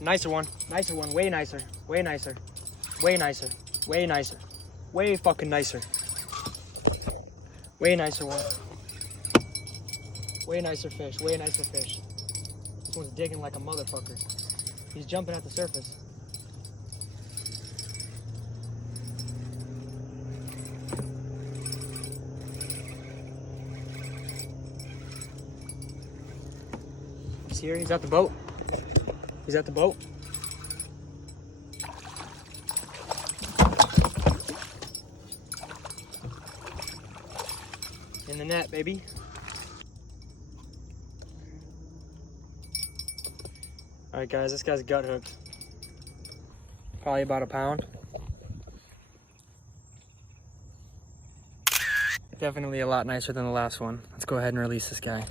Nicer one, way nicer, way nicer, way nicer, way nicer, way fucking nicer. Way nicer one. Way nicer fish, way nicer fish. This one's digging like a motherfucker. He's jumping at the surface. He's here, he's at the boat. He's at the boat. In the net, baby. All right, guys, this guy's gut hooked. Probably about a pound. Definitely a lot nicer than the last one. Let's go ahead and release this guy.